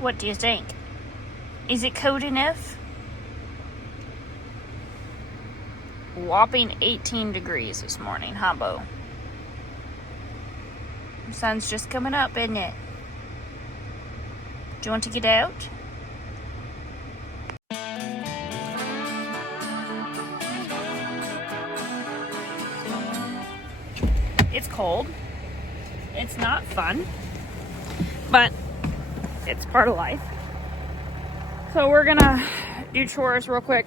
What do you think? Is it cold enough? Whopping 18 degrees this morning, huh, Bo? The sun's just coming up, isn't it? Do you want to get out? It's cold. It's not fun, but it's part of life. So we're gonna do chores real quick.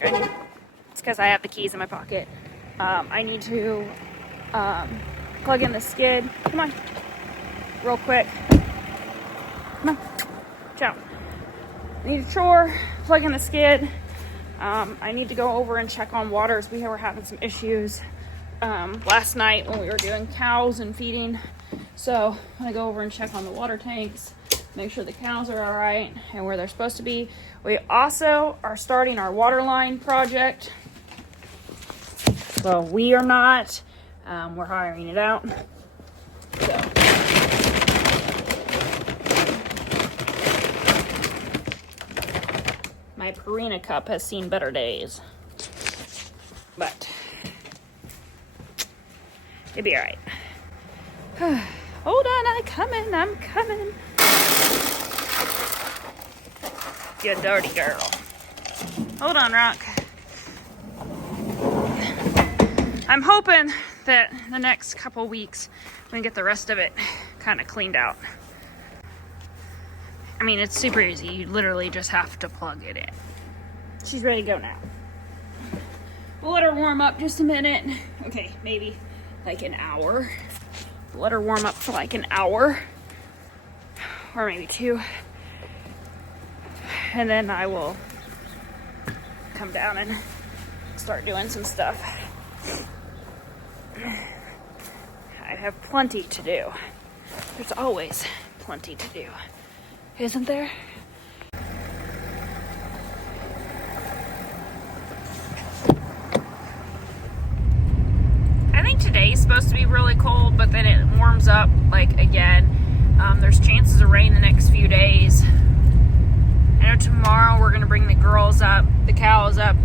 It's because I have the keys in my pocket. I need to plug in the skid. Come on, real quick. Come on, ciao. I need a chore, plug in the skid. I need to go over and check on waters. We were having some issues last night when we were doing cows and feeding. So I'm gonna go over and check on the water tanks, make sure the cows are all right and where they're supposed to be. We also are starting our water line project. Well, we are not. We're hiring it out. So. My Purina cup has seen better days. But it'll be all right. Hold on, I'm coming. You dirty girl. Hold on, Rock. I'm hoping that the next couple weeks we can get the rest of it kind of cleaned out. I mean, it's super easy. You literally just have to plug it in. She's ready to go now. We'll let her warm up just a minute. Okay, maybe like an hour. Let her warm up for like an hour or maybe 2. And then I will come down and start doing some stuff. I have plenty to do. There's always plenty to do, isn't there? I think today's supposed to be really cold, but then it warms up like again. There's chances of rain the next few days. I know tomorrow we're gonna bring the girls up, the cows up,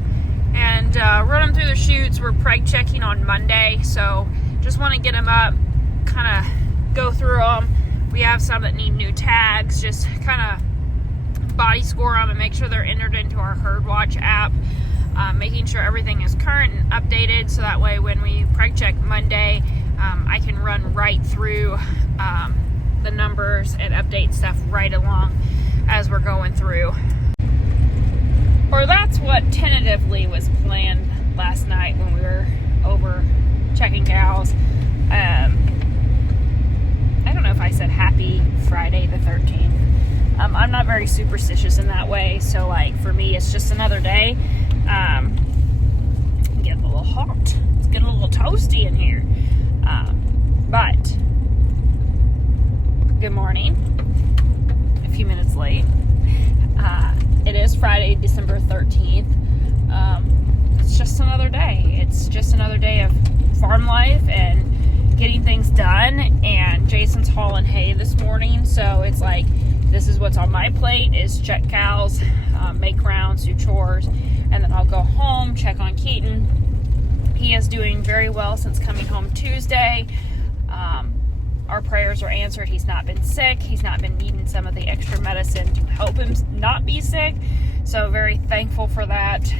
and run them through the chutes. We're preg checking on Monday, so just want to get them up, kind of go through them. We have some that need new tags, just kind of body score them and make sure they're entered into our Herdwatch app, making sure everything is current and updated, so that way when we preg check Monday, I can run right through the numbers and update stuff right along as we're going through. Or that's what tentatively was planned last night when we were over checking cows. I don't know if I said happy Friday the 13th. I'm not very superstitious in that way, so like for me it's just another day. Getting a little hot. It's getting a little toasty in here. But good morning. A few minutes late. It is Friday, December 13th. It's just another day. It's just another day of farm life and getting things done. And Jason's hauling hay this morning, so it's like this is what's on my plate is check cows, make rounds, do chores, and then I'll go home, check on Keaton. He is doing very well since coming home Tuesday. Our prayers are answered. He's not been sick. He's not been needing some of the extra medicine to help him not be sick. So very thankful for that.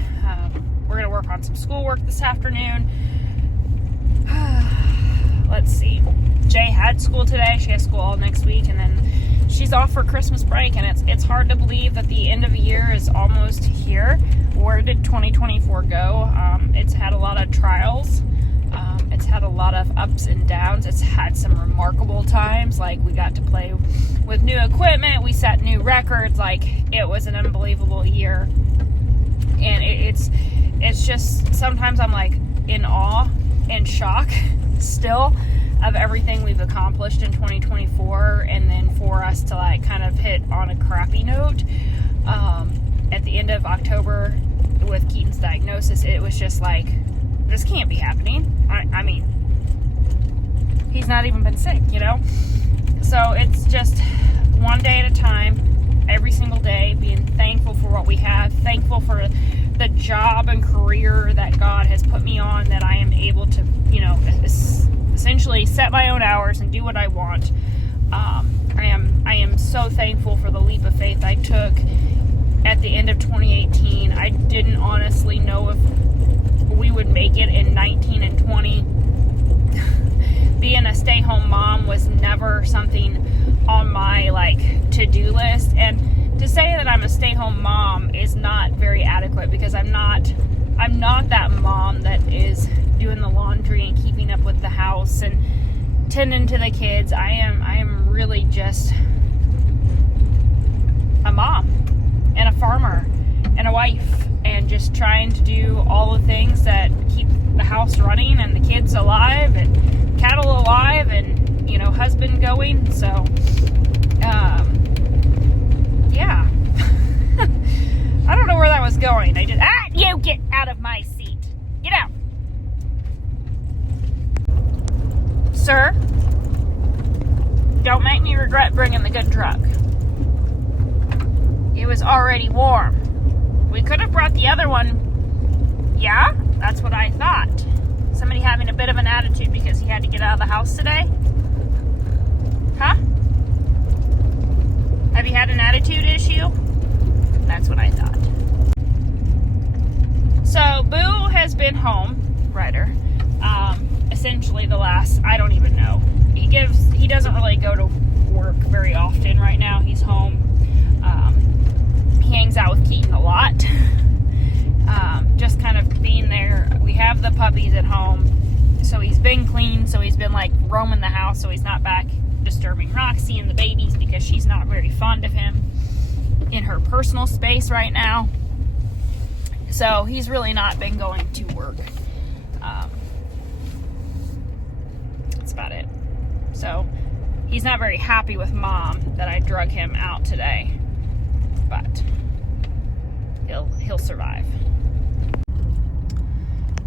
We're going to work on some schoolwork this afternoon. Let's see. Jay had school today. She has school all next week. And then she's off for Christmas break. And it's hard to believe that the end of the year is almost here. Where did 2024 go? It's had a lot of trials. It's had a lot of ups and downs. It's had some remarkable times. Like we got to play with new equipment. We set new records. Like it was an unbelievable year. And it's just sometimes I'm like in awe and shock still of everything we've accomplished in 2024. And then for us to like kind of hit on a crappy note at the end of October with Keaton's diagnosis, it was just like, this can't be happening. I mean, he's not even been sick, you know? So it's just one day at a time, every single day. job and career that God has put me on, that I am able to, essentially set my own hours and do what I want. I am so thankful for the leap of faith I took at the end of 2018. I didn't honestly know if we would make it in 19 and 20. Being a stay-home mom was never something on my to-do list, and to say that I'm a stay-home mom is not very adequate, because I'm not that mom that is doing the laundry and keeping up with the house and tending to the kids. I am really just a mom and a farmer and a wife, and just trying to do all the things that keep the house running and the kids alive and cattle alive and husband going. So yeah. I don't know where that was going. You get out of my seat. Get out. Sir, don't make me regret bringing the good truck. It was already warm. We could have brought the other one. Yeah, that's what I thought. Somebody having a bit of an attitude because he had to get out of the house today? Huh? Have you had an attitude issue? That's what I thought. So, Boo has been home, Ryder, essentially the last, I don't even know. He doesn't really go to work very often right now. He's home. He hangs out with Keaton a lot. Just kind of being there. We have the puppies at home, so he's been clean, so he's been roaming the house, so he's not back disturbing Roxy and the babies, because she's not very fond of him in her personal space right now. So he's really not been going to work. That's about it. So he's not very happy with Mom that I drug him out today, but he'll survive.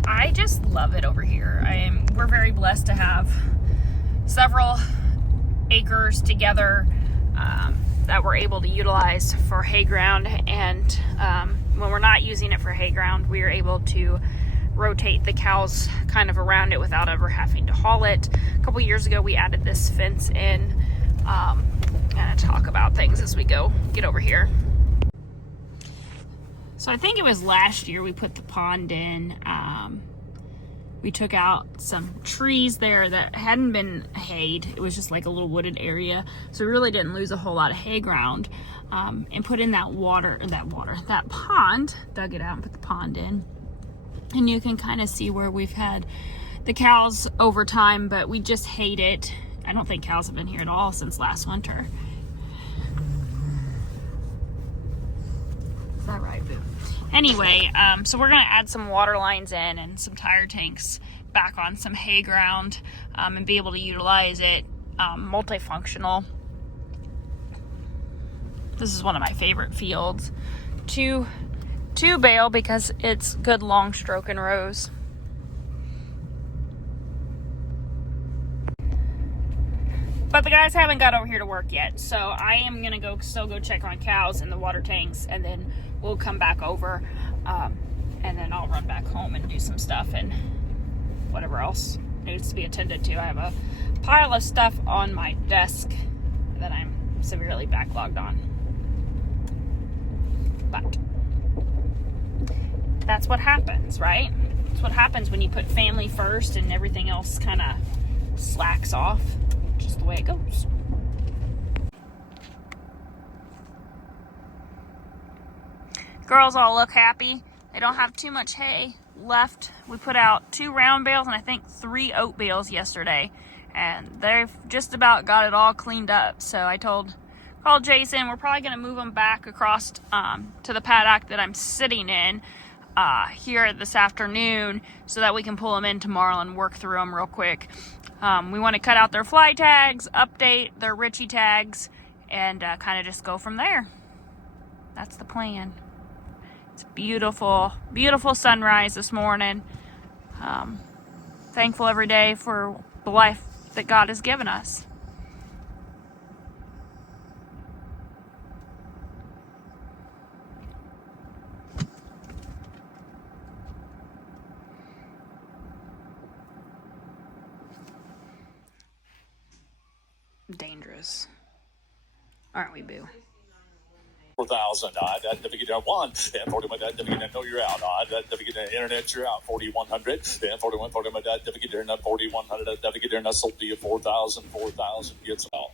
I just love it over here. We're very blessed to have several acres together that we're able to utilize for hay ground, and when we're not using it for hay ground, we are able to rotate the cows kind of around it without ever having to haul it. A couple years ago we added this fence in. I'm gonna talk about things as we get over here. So I think it was last year we put the pond in. We took out some trees there that hadn't been hayed. It was just a little wooded area. So we really didn't lose a whole lot of hay ground. And put in that pond, dug it out and put the pond in. And you can kind of see where we've had the cows over time, but we just hate it. I don't think cows have been here at all since last winter. Is that right, Boo? Anyway, so we're going to add some water lines in and some tire tanks back on some hay ground, and be able to utilize it multifunctional. This is one of my favorite fields to bale because it's good long stroke and rows. But the guys haven't got over here to work yet, so I am going to still go check on cows and the water tanks, and then we'll come back over, and then I'll run back home and do some stuff and whatever else needs to be attended to. I have a pile of stuff on my desk that I'm severely backlogged on. But that's what happens, right? That's what happens when you put family first and everything else kind of slacks off. Just the way it goes. Girls all look happy. They don't have too much hay left. We put out 2 round bales and I think 3 oat bales yesterday, and they've just about got it all cleaned up. So I called Jason. We're probably going to move them back across to the paddock that I'm sitting in here this afternoon, so that we can pull them in tomorrow and work through them real quick. We want to cut out their fly tags, update their Richie tags, and kind of just go from there. That's the plan. It's beautiful, beautiful sunrise this morning. Thankful every day for the life that God has given us. dangerous. Aren't we, Boo? 4,000. If you get one, and 41. If you know you're out. If you get the internet, you're out. 4,100. And 41. If you get there, 4,100. If you get there, sold to you 4,000. 4,000 gets out.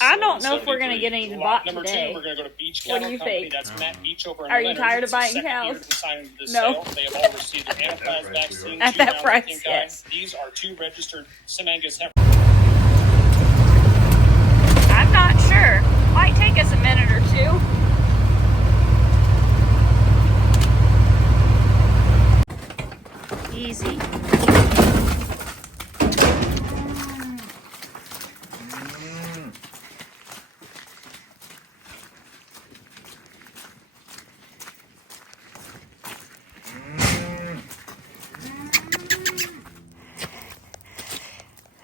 I don't know if we're going to get any bought Number today. 2, we're going to go to Beach What Cattle do you Company. think? That's Matt Beach over in Are you Leonard. tired of It's the buying second cows? year consigning this No. sale. They have all received their anaplasma vaccine. At that price, yes. These are 2 registered Sim-Angus heifers. I'm not sure. Might take us a minute or two. Easy.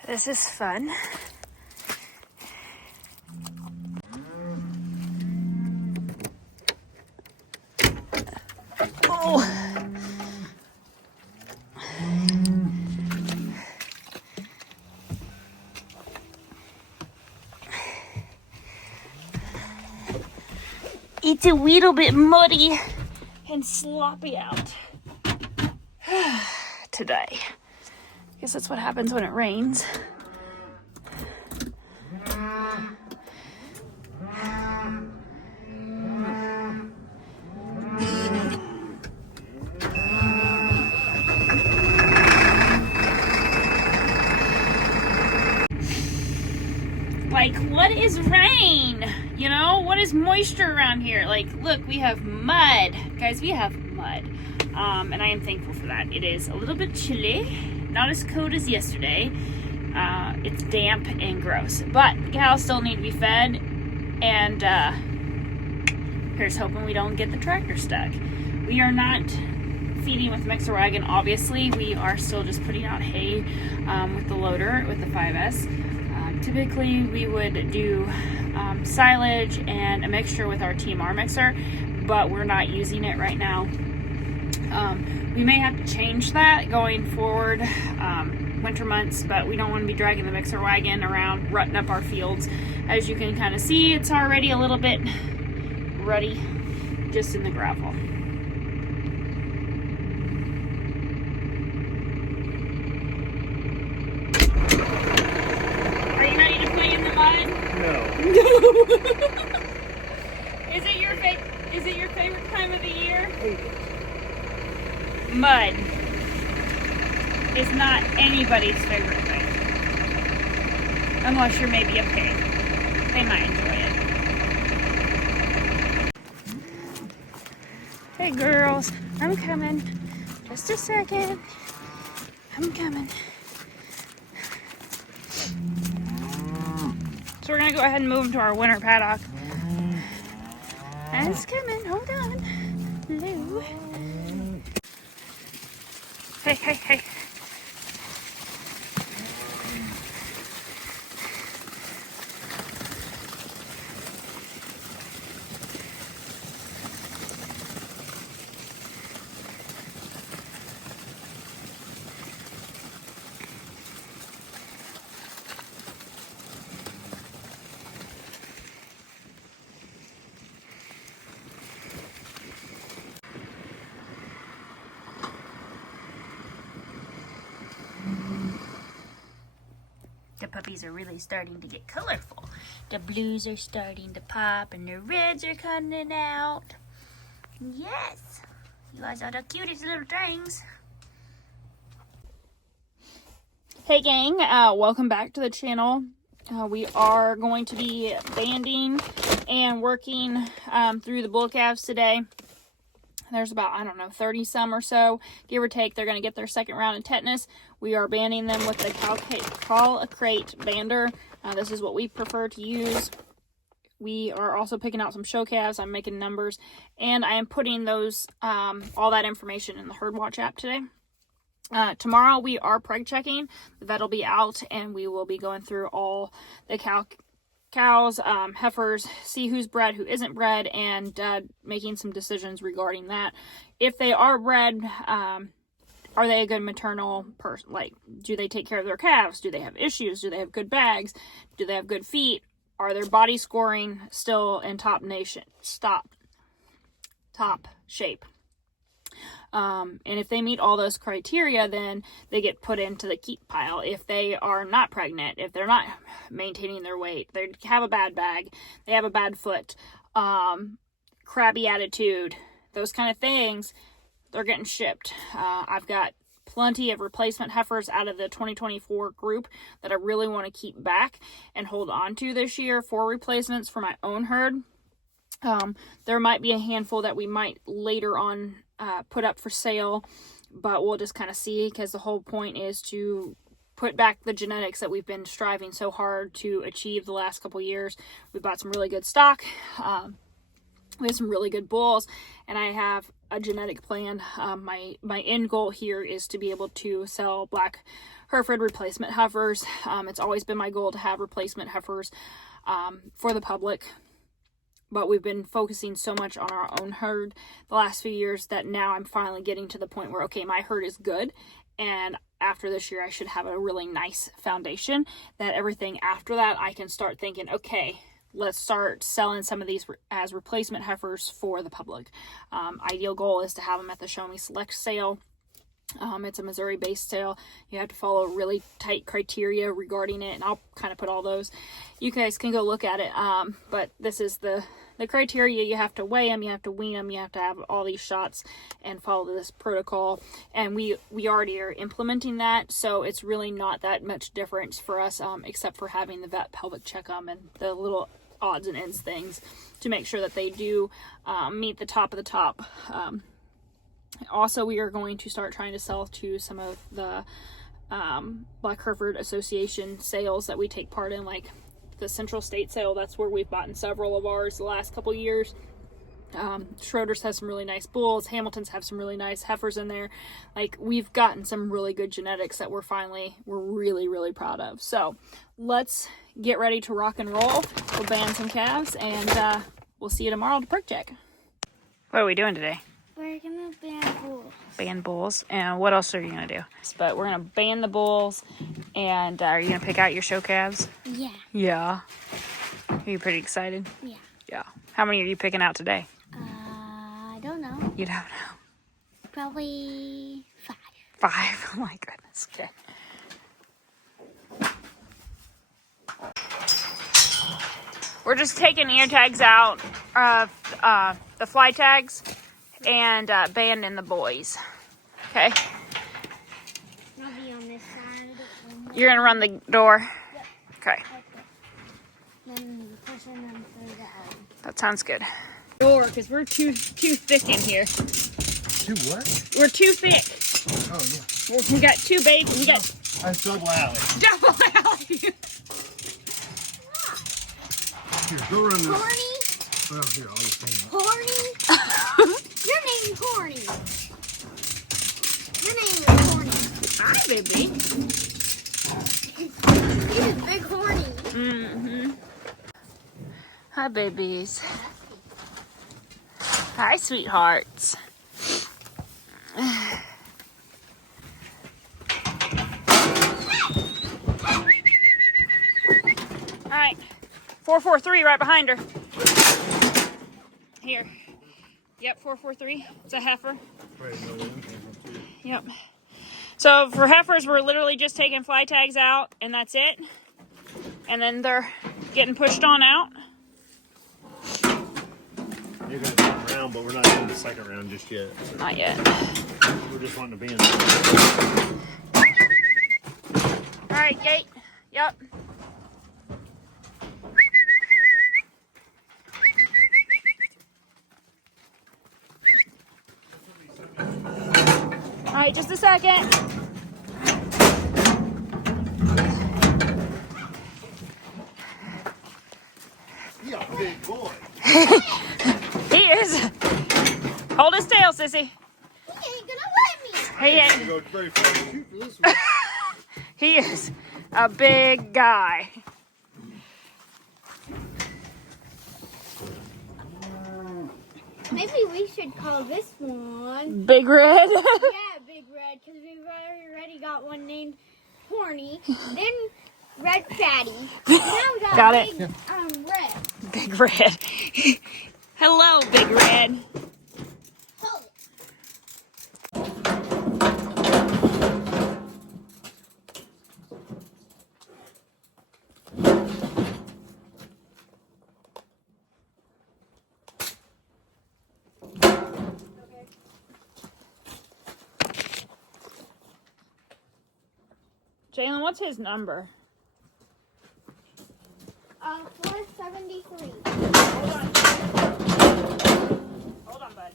This is fun. Oh. It's a little bit muddy and sloppy out today. Guess that's what happens when it rains. Like, what is rain? You know, what is moisture around here? Like, look, we have mud. Guys, we have mud. And I am thankful for that. It is a little bit chilly. Not as cold as yesterday. It's damp and gross. But the cows still need to be fed. And here's hoping we don't get the tractor stuck. We are not feeding with the mixer wagon, obviously. We are still just putting out hay with the loader, with the 5S. Typically, we would do silage and a mixture with our TMR mixer, but we're not using it right now. We may have to change that going forward, winter months, but we don't want to be dragging the mixer wagon around, rutting up our fields. As you can kind of see, it's already a little bit ruddy just in the gravel. Are you ready to play in the mud? No. Is it your favorite time of the year? Mud is not anybody's favorite thing. Unless you're maybe a pig. They might enjoy it. Hey girls, I'm coming. Just a second. I'm coming. So we're gonna go ahead and move them to our winter paddock. And it's coming, hold on. Hello. Hey, hey, hey. The puppies are really starting to get colorful. The blues are starting to pop and the reds are coming out. Yes! You guys are the cutest little things. Hey gang, welcome back to the channel. We are going to be banding and working through the bull calves today. There's about, I don't know, 30 some or so, give or take. They're going to get their second round of tetanus. We are banding them with the Crate bander. This is what we prefer to use. We are also picking out some show calves. I'm making numbers. And I am putting those, all that information in the Herdwatch app today. Tomorrow we are preg checking. The vet will be out and we will be going through all the cows, heifers, see who's bred, who isn't bred, and making some decisions regarding that. If they are bred, are they a good maternal person? Like, do they take care of their calves? Do they have issues? Do they have good bags? Do they have good feet? Are their body scoring still in top shape? And if they meet all those criteria, then they get put into the keep pile. If they are not pregnant, if they're not maintaining their weight, they have a bad bag, they have a bad foot, crabby attitude, those kind of things, they're getting shipped. I've got plenty of replacement heifers out of the 2024 group that I really want to keep back and hold on to this year for replacements for my own herd. There might be a handful that we might later on put up for sale, but we'll just kind of see, because the whole point is to put back the genetics that we've been striving so hard to achieve the last couple years. We bought some really good stock. We have some really good bulls, and I have a genetic plan. My end goal here is to be able to sell black Hereford replacement heifers. It's always been my goal to have replacement heifers for the public, but we've been focusing so much on our own herd the last few years that now I'm finally getting to the point where, okay, my herd is good, and after this year I should have a really nice foundation that everything after that I can start thinking, okay, let's start selling some of these as replacement heifers for the public. Ideal goal is to have them at the Show Me Select sale. It's a Missouri-based sale. You have to follow really tight criteria regarding it, and I'll kind of put all those. You guys can go look at it, but this is the criteria. You have to weigh them, you have to wean them, you have to have all these shots and follow this protocol, and we already are implementing that, so it's really not that much difference for us, except for having the vet pelvic check them and the little odds and ends things to make sure that they do meet the top of the top. Also, we are going to start trying to sell to some of the Black Hereford Association sales that we take part in, like the Central State sale. That's where we've bought several of ours the last couple years. Schroeder's has some really nice bulls. Hamilton's have some really nice heifers in there. Like, we've gotten some really good genetics that we're really, really proud of. So let's get ready to rock and roll. We'll band some calves, and we'll see you tomorrow to perk check. What are we doing today? We're gonna band bulls. Band bulls. And what else are you gonna do? But we're gonna band the bulls, and are you gonna pick out your show calves? Yeah. Yeah. Are you pretty excited? Yeah. Yeah. How many are you picking out today? I don't know. You don't know. Probably 5. 5. Oh my goodness. Okay. We're just taking ear tags out of the fly tags and banding the boys. Okay. I'll be on this side. You're gonna run the door. Yep. Okay. Then pushing them through the alley. That sounds good. Door, because we're too thick in here. Too what? We're too thick. Oh, yeah. We got 2 babies. We got That's double alley. double alley. Here, go run this. Horny? Well, here, I'll just hang Horny? Your name's Horny. Your name is Horny. Hi, baby. He's big horny. Mm-hmm. Hi, babies. Hi, sweethearts. All right. 443 right behind her. Here. Yep, 443. It's a heifer. Yep. So for heifers, we're literally just taking fly tags out, and that's it. And then they're getting pushed on out. You're going to turn around, but we're not doing the second round just yet. So Not yet. we're just wanting to be in there. All right, gate. Yep. All right, just a second. You're a big boy. He is. Hold his tail, sissy. He ain't gonna let me. He I'm is. going to go very far to shoot for this one. He is a big guy. Maybe we should call this one. Big Red. Yeah, Big Red. red because we've already got one named Horny, then Red Fatty. Now we got it. Big Red. Big Red. Hello, Big Red. Hold it. Jalen, what's his number? 473. Hold on, bud.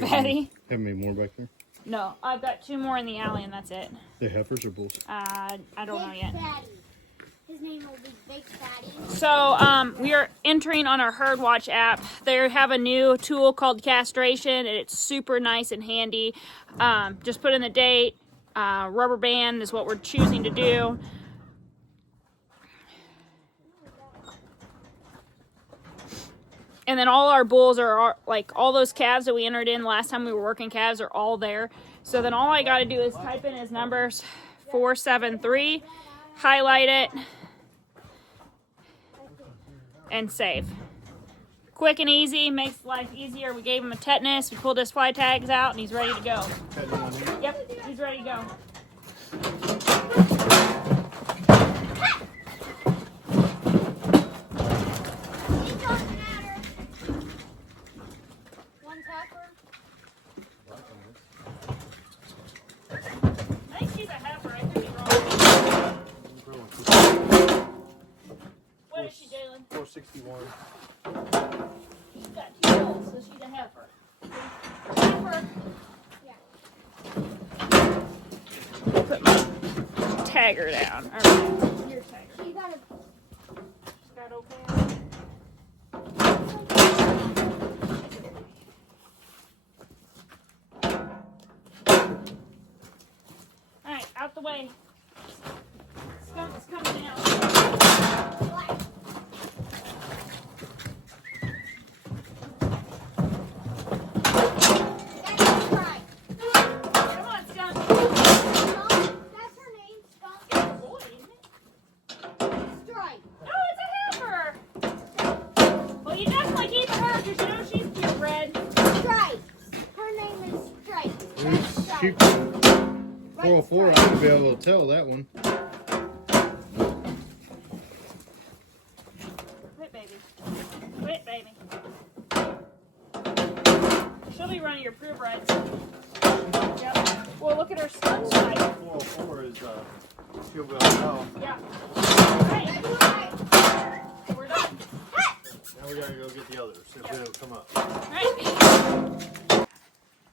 Fatty? Have any more back there? No, I've got 2 more in the alley and that's it. The heifers or bulls? I don't know yet. Fatty. His name will be Big Fatty. So we are entering on our Herdwatch app. They have a new tool called castration, and it's super nice and handy. Just put in the date. Rubber band is what we're choosing to do. And then all our bulls are, like, all those calves that we entered in last time we were working calves are all there. So then all I got to do is type in his numbers, 473, highlight it, and save. Quick and easy, makes life easier. We gave him a tetanus, we pulled his fly tags out, and he's ready to go. Yep, he's ready to go. I think she's a heifer, I could be wrong. What is she, Jalen? 461. She's got 2 bulls, so she's a heifer. Heifer. Yeah. Put my tagger down. All right. Your tagger. She got a She's got okay. All right, out the way. Skunk is coming down. black. That's right. Come on, Skunk. That's her name, Skunk. It's a boy, isn't it? Stripe. Oh, it's a heifer. Well, you definitely keep her because you know she's purebred. Stripe. Her name is Stripe. That's Stripe. Shoot, Right 404, I stripe. would be able to tell that one. Quit, baby. Quit, baby. She'll be running your purebreds. Yep. Well, look at her skunk stripe. 404 is, she'll be able to tell. Yeah. All right. Right. We're done. Now we gotta go get the others, see if they'll come up. All right.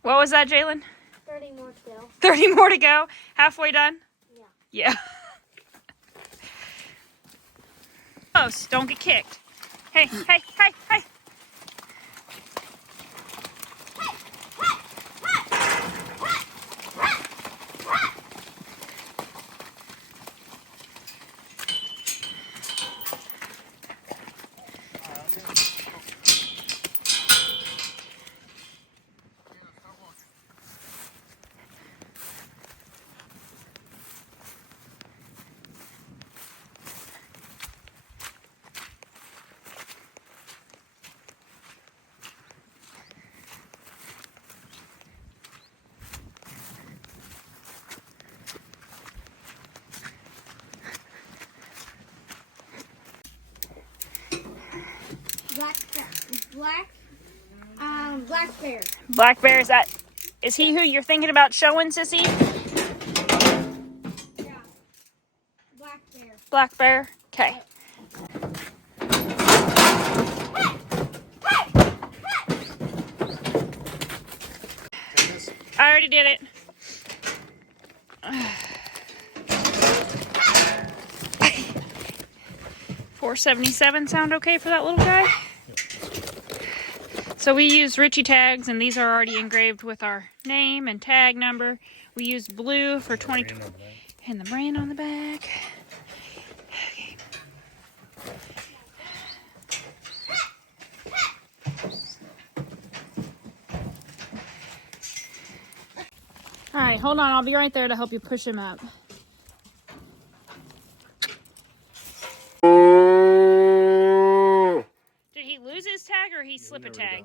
What was that, Jalen? 30 more to go. 30 more to go. Halfway done? Yeah. Yeah. Close. Don't get kicked. Hey, hey, hey, hey. Black bear. Black bear, is he who you're thinking about showing, Sissy? Yeah. Black bear. Black bear? Okay. I already did it. $477 sound okay for that little guy? So we use Richie tags, and these are already engraved with our name and tag number. We used blue for 20 and the brand on the back. All right, hold on. I'll be right there to help you push him up. Did he lose his tag or he slip a tag?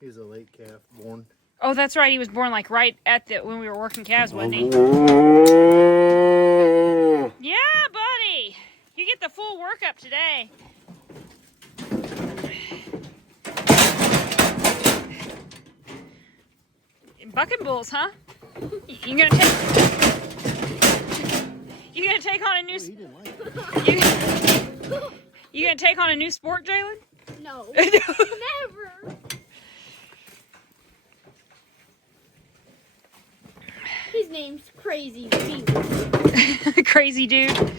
He's a late calf born. Oh, that's right. He was born like right at the when we were working calves, wasn't he? Yeah, buddy. You get the full workup today. Bucking bulls, huh? You gonna take on a new? You gonna take on a new sport, Jalen? No. Never. His name's Crazy Dude. Crazy dude.